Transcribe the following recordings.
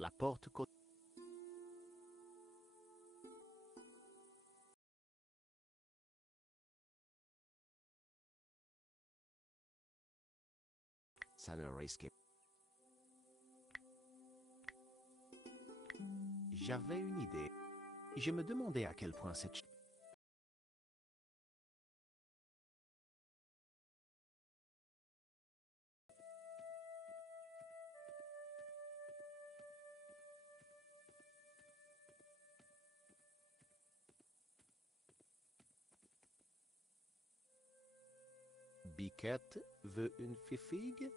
La porte côté. Ça ne risquait. J'avais une idée. Je me demandais à quel point cette... Biquette veut une figue?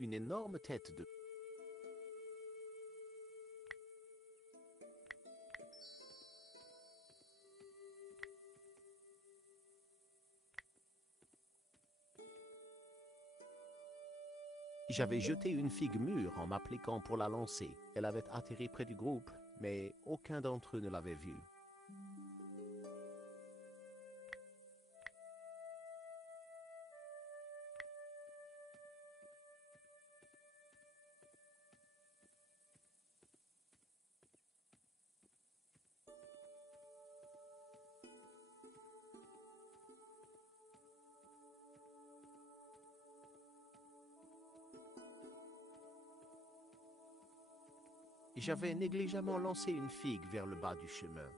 Une énorme tête de... J'avais jeté une figue mûre en m'appliquant pour la lancer. Elle avait atterri près du groupe, mais aucun d'entre eux ne l'avait vue. J'avais négligemment lancé une figue vers le bas du chemin.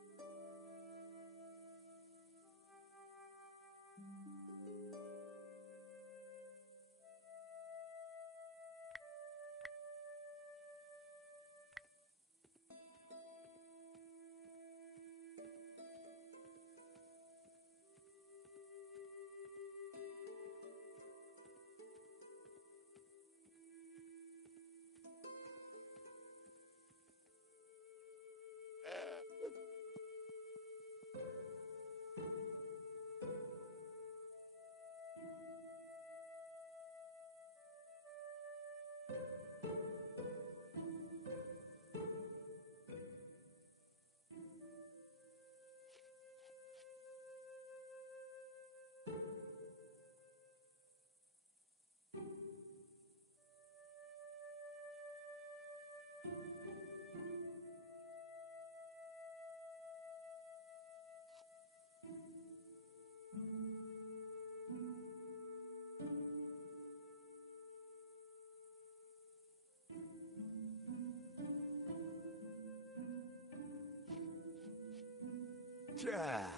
Tiens,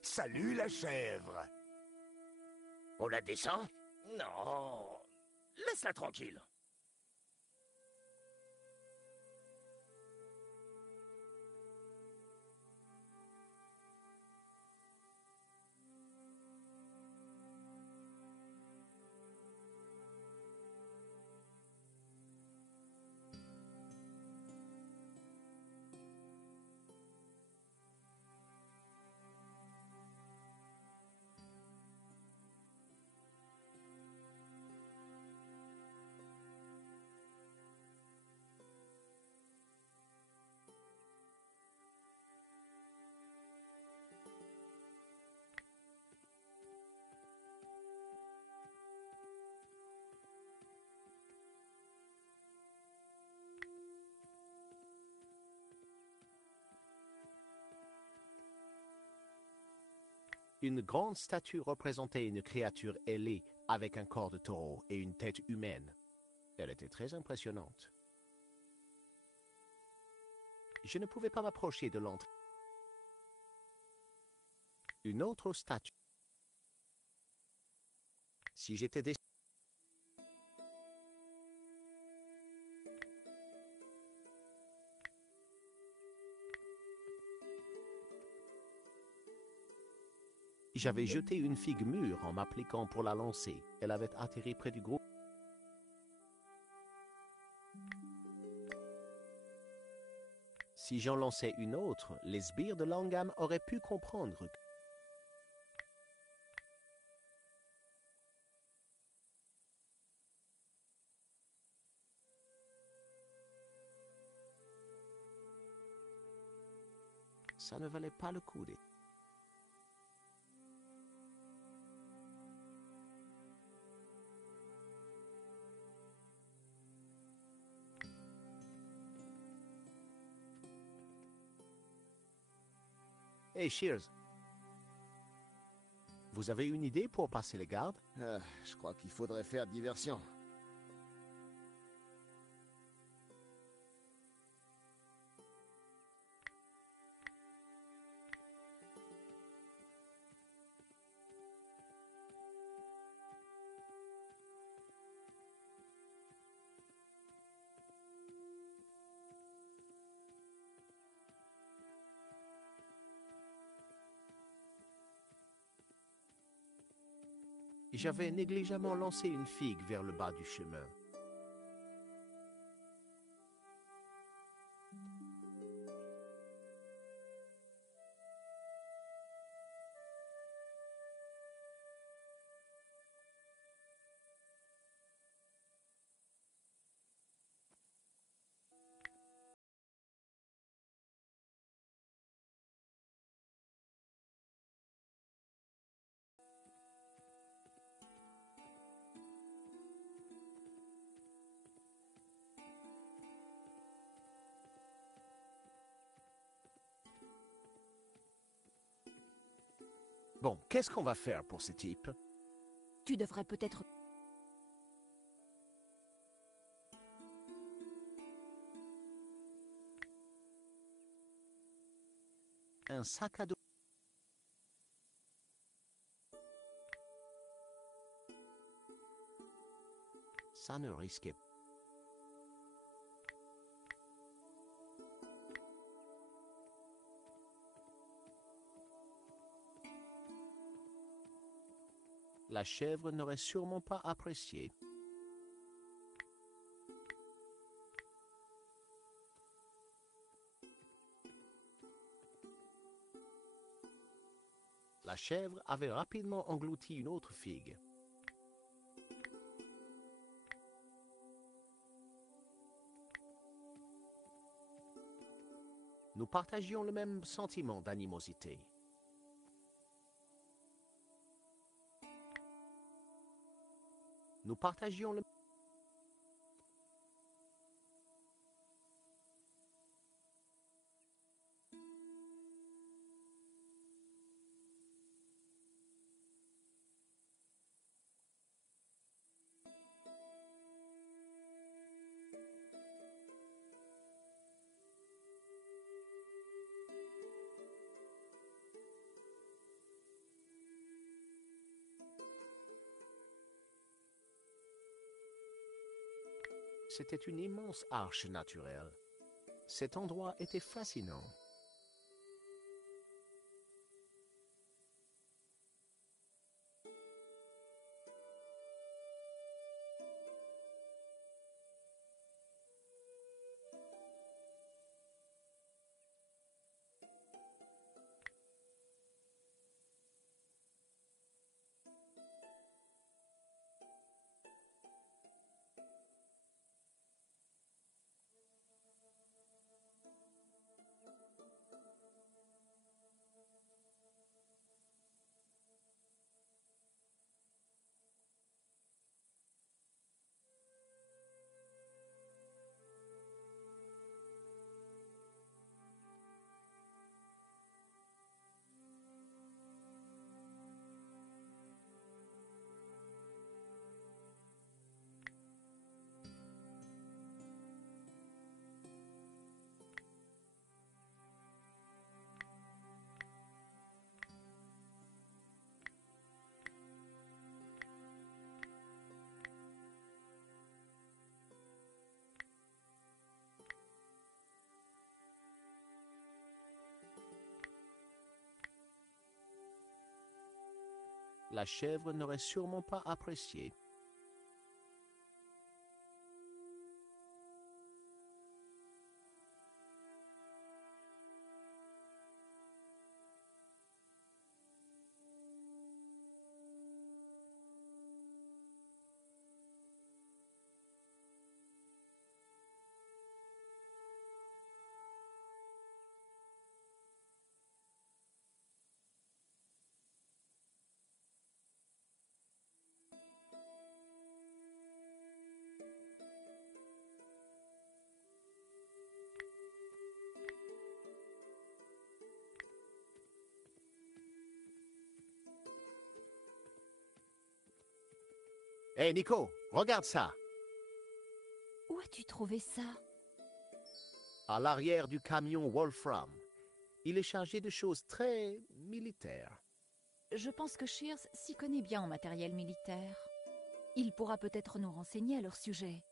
salut la chèvre. On la descend? Non. Laisse-la tranquille. Une grande statue représentait une créature ailée avec un corps de taureau et une tête humaine. Elle était très impressionnante. Je ne pouvais pas m'approcher de l'entrée. Une autre statue. Si j'étais déçu, j'avais jeté une figue mûre en m'appliquant pour la lancer. Elle avait atterri près du groupe. Si j'en lançais une autre, les sbires de Langham auraient pu comprendre que ça ne valait pas le coup d'être. Hey, Shears. Vous avez une idée pour passer les gardes? Je crois qu'il faudrait faire diversion. J'avais négligemment lancé une figue vers le bas du chemin. Bon, qu'est-ce qu'on va faire pour ce type? Tu devrais peut-être... Un sac à dos. Ça ne risquait pas. La chèvre n'aurait sûrement pas apprécié. La chèvre avait rapidement englouti une autre figue. Nous partagions le même sentiment d'animosité. Nous partagions le... C'était une immense arche naturelle. Cet endroit était fascinant. La chèvre n'aurait sûrement pas apprécié. Hé, Nico, regarde ça. Où as-tu trouvé ça? À l'arrière du camion Wolfram. Il est chargé de choses très militaires. Je pense que Shears s'y connaît bien en matériel militaire. Il pourra peut-être nous renseigner à leur sujet.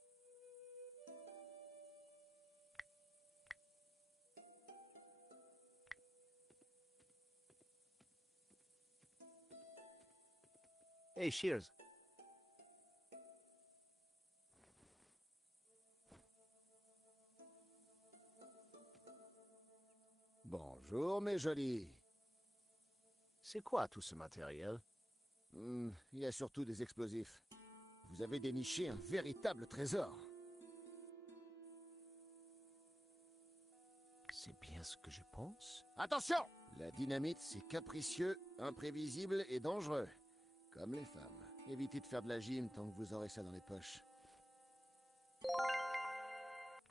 Hé, Shears. Bonjour, mes jolis. C'est quoi tout ce matériel? Il y a surtout des explosifs. Vous avez déniché un véritable trésor. C'est bien ce que je pense. Attention! La dynamite, c'est capricieux, imprévisible et dangereux. Comme les femmes. Évitez de faire de la gym tant que vous aurez ça dans les poches.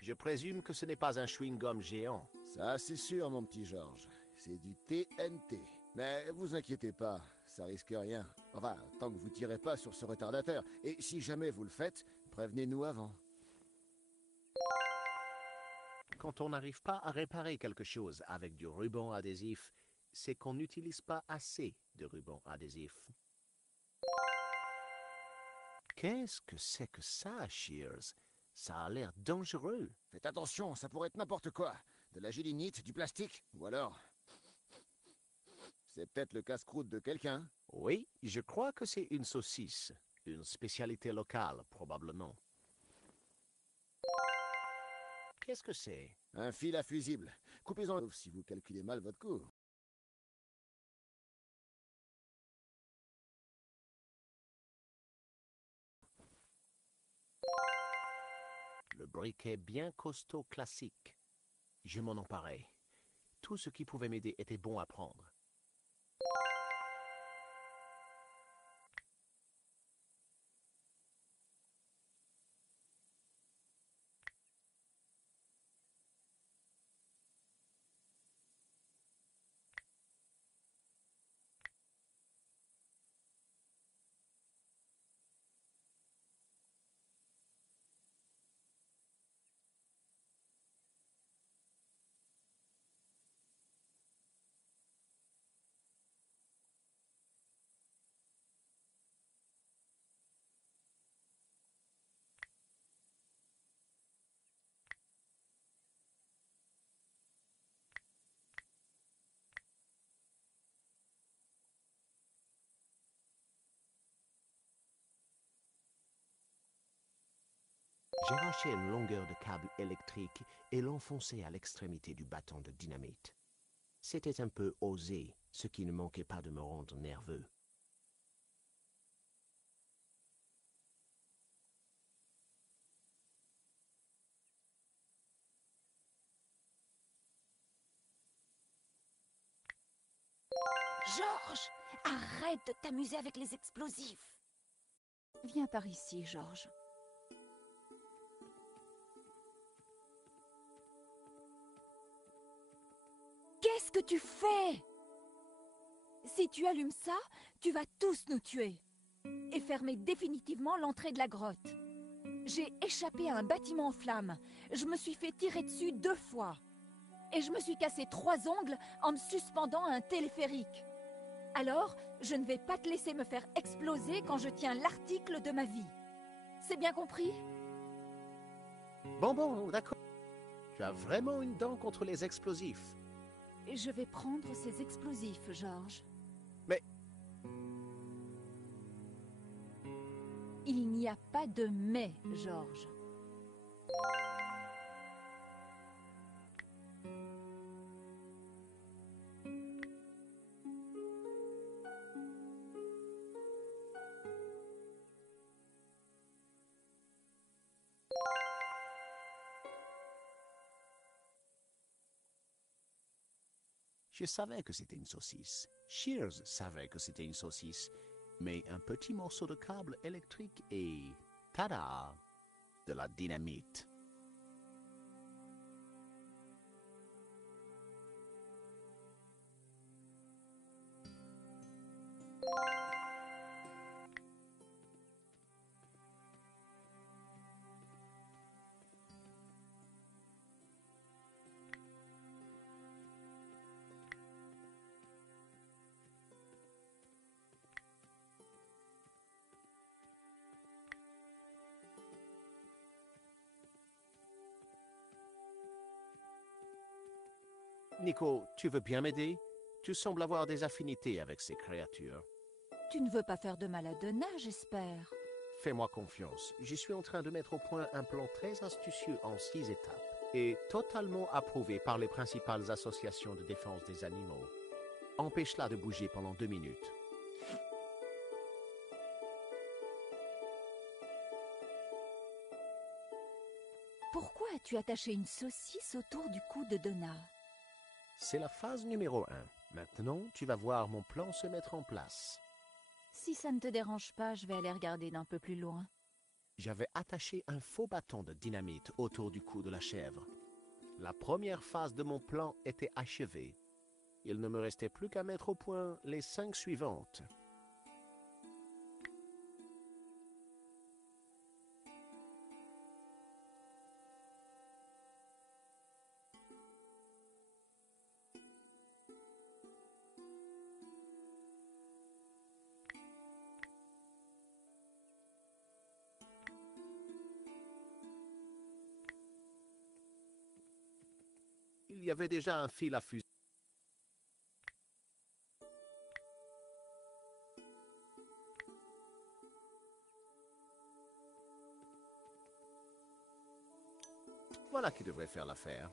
Je présume que ce n'est pas un chewing-gum géant. Ça, c'est sûr, mon petit Georges. C'est du TNT. Mais vous inquiétez pas, ça risque rien. Enfin, tant que vous tirez pas sur ce retardateur. Et si jamais vous le faites, prévenez-nous avant. Quand on n'arrive pas à réparer quelque chose avec du ruban adhésif, c'est qu'on n'utilise pas assez de ruban adhésif. Qu'est-ce que c'est que ça, Shears? Ça a l'air dangereux. Faites attention, ça pourrait être n'importe quoi. De la gélinite, du plastique, ou alors... C'est peut-être le casse-croûte de quelqu'un. Oui, je crois que c'est une saucisse. Une spécialité locale, probablement. Qu'est-ce que c'est? Un fil à fusible. Coupez-en si vous calculez mal votre coût. Le briquet bien costaud classique. Je m'en emparais. Tout ce qui pouvait m'aider était bon à prendre. J'ai arraché une longueur de câble électrique et l'enfoncé à l'extrémité du bâton de dynamite. C'était un peu osé, ce qui ne manquait pas de me rendre nerveux. Georges, arrête de t'amuser avec les explosifs. Viens par ici, Georges. Qu'est-ce que tu fais? Si tu allumes ça, tu vas tous nous tuer. Et fermer définitivement l'entrée de la grotte. J'ai échappé à un bâtiment en flammes. Je me suis fait tirer dessus 2 fois. Et je me suis cassé 3 ongles en me suspendant à un téléphérique. Alors, je ne vais pas te laisser me faire exploser quand je tiens l'article de ma vie. C'est bien compris? Bon, d'accord. Tu as vraiment une dent contre les explosifs. Je vais prendre ces explosifs, Georges. Mais... Il n'y a pas de mais, Georges. Je savais que c'était une saucisse. Shears savait que c'était une saucisse. Mais un petit morceau de câble électrique et... tada! De la dynamite. Nico, tu veux bien m'aider? Tu sembles avoir des affinités avec ces créatures. Tu ne veux pas faire de mal à Donna, j'espère. Fais-moi confiance. Je suis en train de mettre au point un plan très astucieux en 6 étapes et totalement approuvé par les principales associations de défense des animaux. Empêche-la de bouger pendant 2 minutes. Pourquoi as-tu attaché une saucisse autour du cou de Donna? C'est la phase numéro 1. Maintenant, tu vas voir mon plan se mettre en place. Si ça ne te dérange pas, je vais aller regarder d'un peu plus loin. J'avais attaché un faux bâton de dynamite autour du cou de la chèvre. La première phase de mon plan était achevée. Il ne me restait plus qu'à mettre au point les 5 suivantes. Il y avait déjà un fil à fusil. Voilà qui devrait faire l'affaire.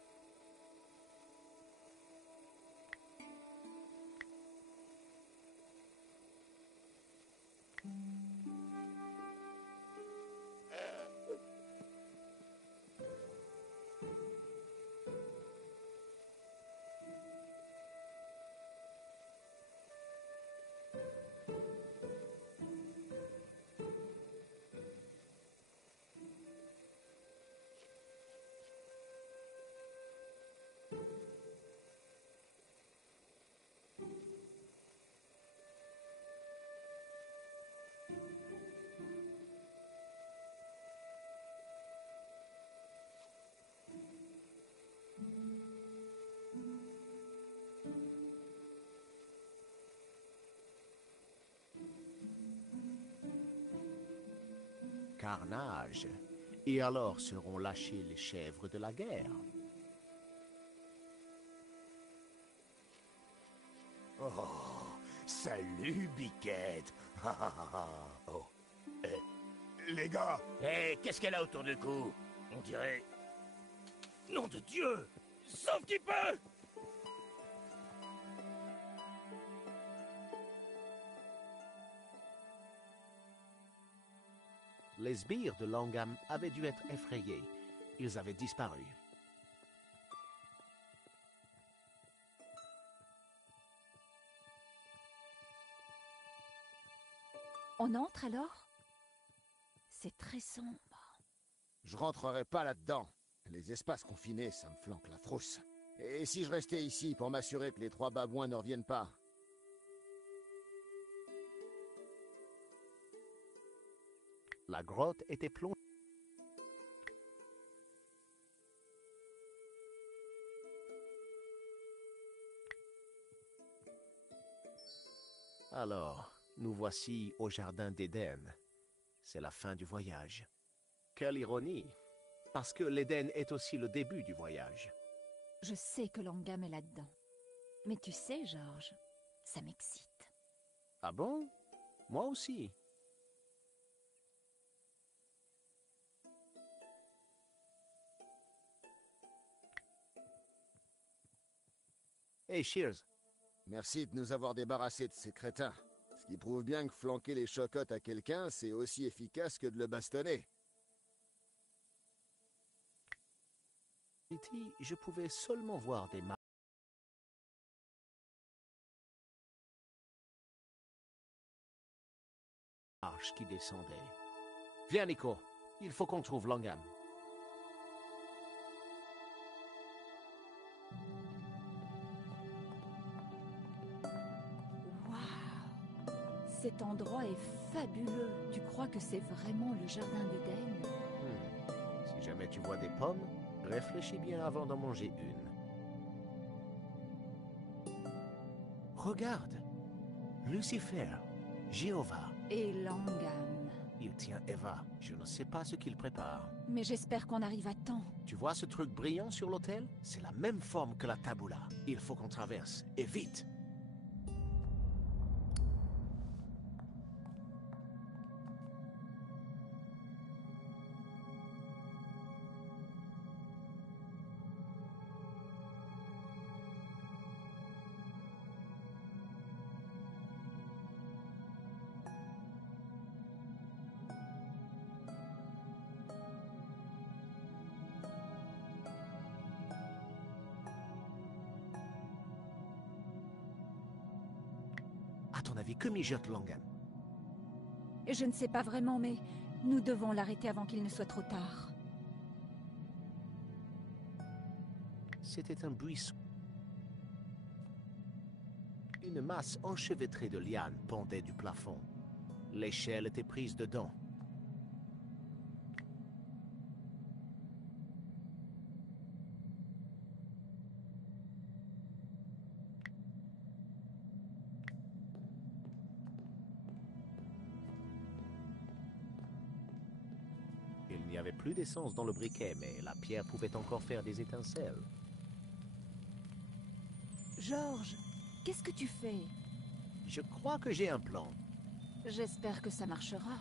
Carnage. Et alors seront lâchées les chèvres de la guerre. Oh, salut, Biquette. Oh. Les gars, Hé, qu'est-ce qu'elle a autour du cou? On dirait... Nom de Dieu! Sauve qui peut! Les sbires de Langham avaient dû être effrayés. Ils avaient disparu. On entre alors? C'est très sombre. Je rentrerai pas là-dedans. Les espaces confinés, ça me flanque la frousse. Et si je restais ici pour m'assurer que les 3 babouins ne reviennent pas? La grotte était plongée. Alors, nous voici au jardin d'Éden. C'est la fin du voyage. Quelle ironie, parce que l'Éden est aussi le début du voyage. Je sais que Langham est là-dedans. Mais tu sais, Georges, ça m'excite. Ah bon? Moi aussi. Hey, Shears, Merci de nous avoir débarrassés de ces crétins. Ce qui prouve bien que flanquer les chocottes à quelqu'un, c'est aussi efficace que de le bastonner. je pouvais seulement voir des marches qui descendaient. Viens, Nico. Il faut qu'on trouve Langham. Waouh! Cet endroit est fabuleux. Tu crois que c'est vraiment le jardin d'Éden? Si jamais tu vois des pommes, réfléchis bien avant d'en manger une. Regarde! Lucifer, Jéhovah, Et Langham. il tient Eva. Je ne sais pas ce qu'il prépare. Mais j'espère qu'on arrive à temps. Tu vois ce truc brillant sur l'autel? C'est la même forme que la taboula. Il faut qu'on traverse. Et vite! À ton avis, que mijote Langham? Je ne sais pas vraiment, mais nous devons l'arrêter avant qu'il ne soit trop tard. C'était un buisson. Une masse enchevêtrée de lianes pendait du plafond. L'échelle était prise dedans. Il n'y avait plus d'essence dans le briquet, mais la pierre pouvait encore faire des étincelles. Georges, qu'est-ce que tu fais? Je crois que j'ai un plan. J'espère que ça marchera.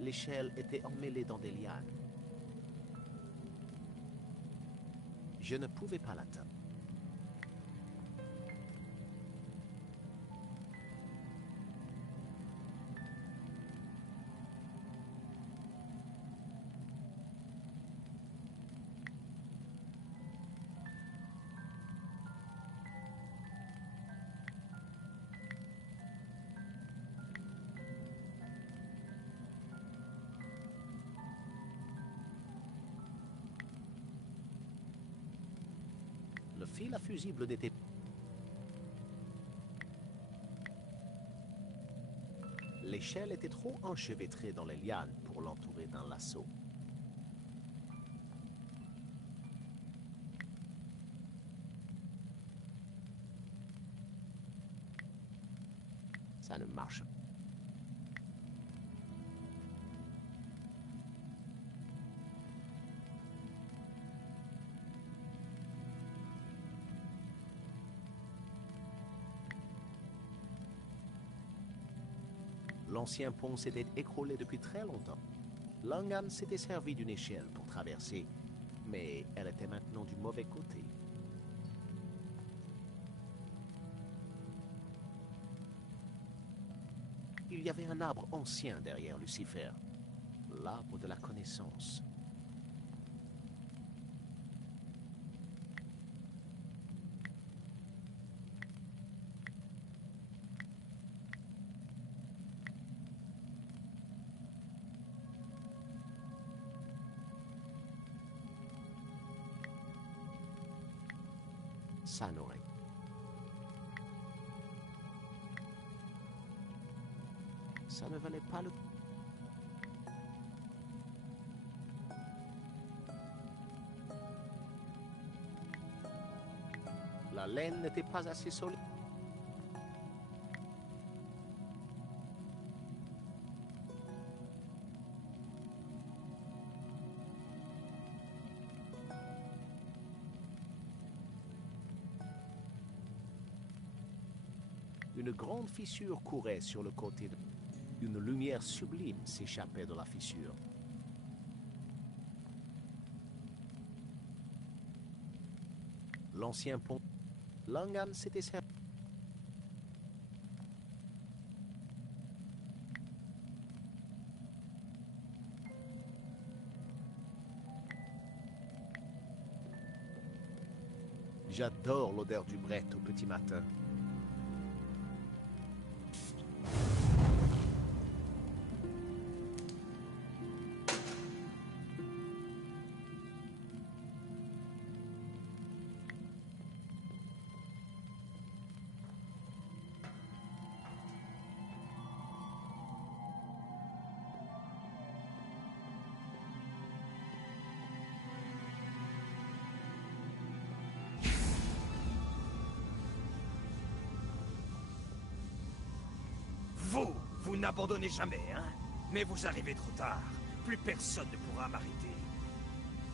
L'échelle était emmêlée dans des lianes. Je ne pouvais pas l'atteindre. Le fil à fusible n'était... L'échelle était trop enchevêtrée dans les lianes pour l'entourer d'un lasso. Ça ne marche pas. L'ancien pont s'était écroulé depuis très longtemps. Langham s'était servi d'une échelle pour traverser, mais elle était maintenant du mauvais côté. Il y avait un arbre ancien derrière Lucifer, l'arbre de la connaissance. Ça n'aurait. Ça ne valait pas le... La laine n'était pas assez solide. Une grande fissure courait sur le côté de... Une lumière sublime s'échappait de la fissure. L'ancien pont... Langan s'était servi. J'adore l'odeur du bret au petit matin. Vous n'abandonnez jamais, hein? Mais vous arrivez trop tard. Plus personne ne pourra m'arrêter.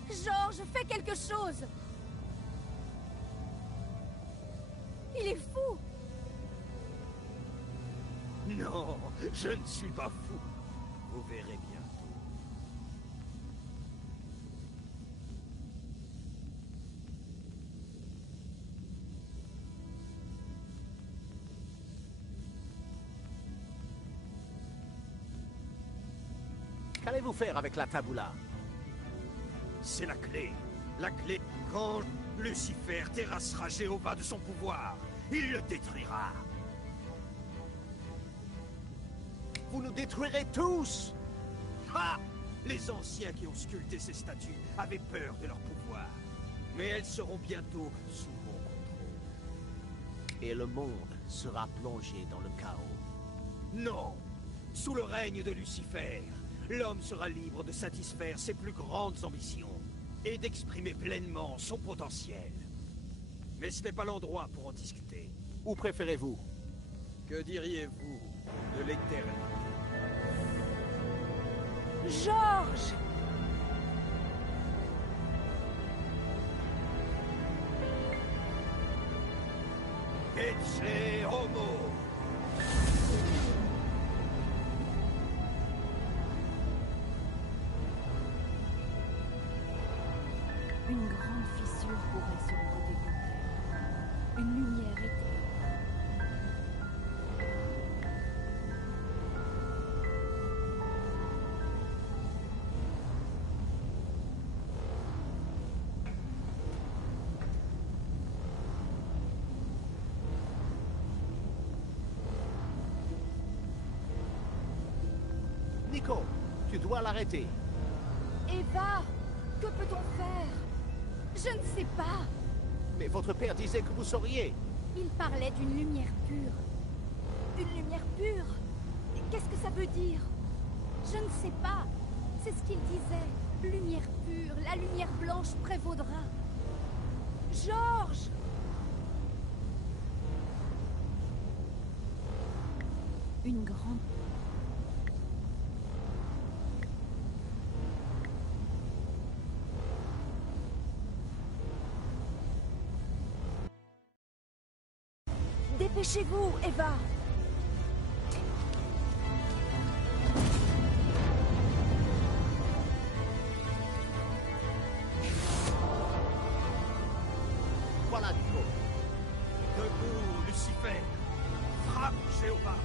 Georges, fais quelque chose! Il est fou! Non, je ne suis pas fou. Vous verrez bientôt. Qu'allez-vous faire avec la taboula? C'est la clé. La clé. Quand Lucifer terrassera Jéhovah de son pouvoir, il le détruira. Vous nous détruirez tous! Ha! Les anciens qui ont sculpté ces statues avaient peur de leur pouvoir. Mais elles seront bientôt sous mon contrôle. Et le monde sera plongé dans le chaos. Non! Sous le règne de Lucifer, l'homme sera libre de satisfaire ses plus grandes ambitions et d'exprimer pleinement son potentiel. Mais ce n'est pas l'endroit pour en discuter. Où préférez-vous? Que diriez-vous de l'éternel? Georges! Ecce homo! Une grande fissure courait sur le côté de terre. Une lumière éteinte. Nico, tu dois l'arrêter. Eva, que peut-on faire? Je ne sais pas. Mais votre père disait que vous sauriez. Il parlait d'une lumière pure. Une lumière pure? Qu'est-ce que ça veut dire? Je ne sais pas. C'est ce qu'il disait. Lumière pure, la lumière blanche prévaudra. Georges! Une grande... Dépêchez-vous, Eva! Voilà, Nico. Debout, Lucifer! Frappe, Jéhovah!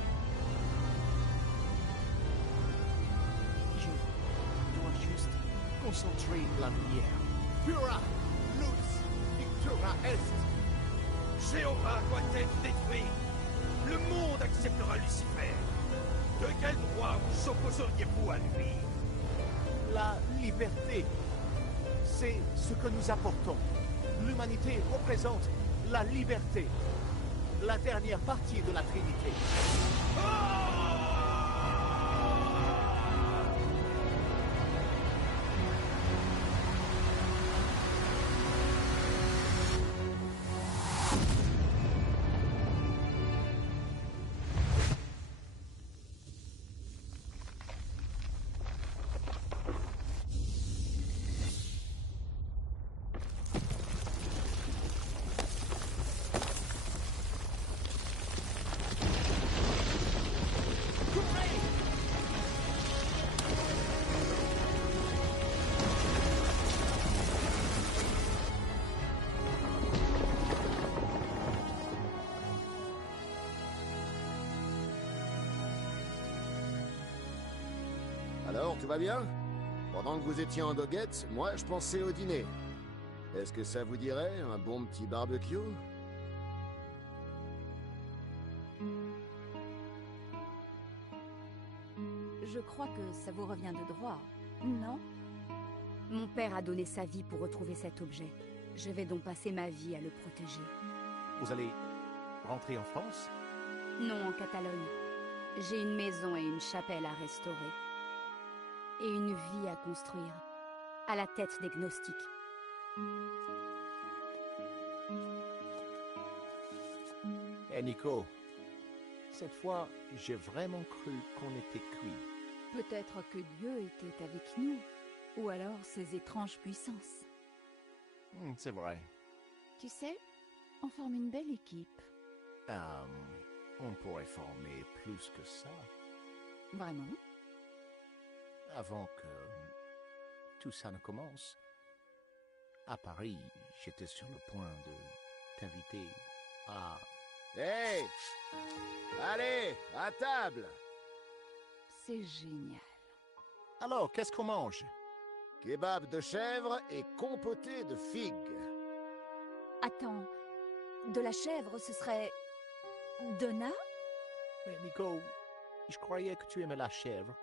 Je dois juste concentrer la lumière. Pura, lux, victura est. Jéhovah doit être détruit! Le monde acceptera Lucifer! De quel droit vous opposeriez-vous à lui? La liberté, c'est ce que nous apportons. L'humanité représente la liberté. La dernière partie de la Trinité. Alors, tout va bien? Pendant que vous étiez en goguette, moi je pensais au dîner. Est-ce que ça vous dirait un bon petit barbecue? Je crois que ça vous revient de droit, non? Mon père a donné sa vie pour retrouver cet objet. Je vais donc passer ma vie à le protéger. Vous allez rentrer en France? Non, en Catalogne. J'ai une maison et une chapelle à restaurer. Et une vie à construire. À la tête des gnostiques. Eh Nico, cette fois, j'ai vraiment cru qu'on était cuits. Peut-être que Dieu était avec nous, ou alors ses étranges puissances. C'est vrai. Tu sais, on forme une belle équipe. On pourrait former plus que ça. Vraiment? Avant que tout ça ne commence, à Paris, j'étais sur le point de t'inviter à... Hey! Allez, à table! C'est génial. Alors, qu'est-ce qu'on mange? Kebab de chèvre et compoté de figues. Attends, de la chèvre, ce serait... Donna? Mais Nico, je croyais que tu aimais la chèvre.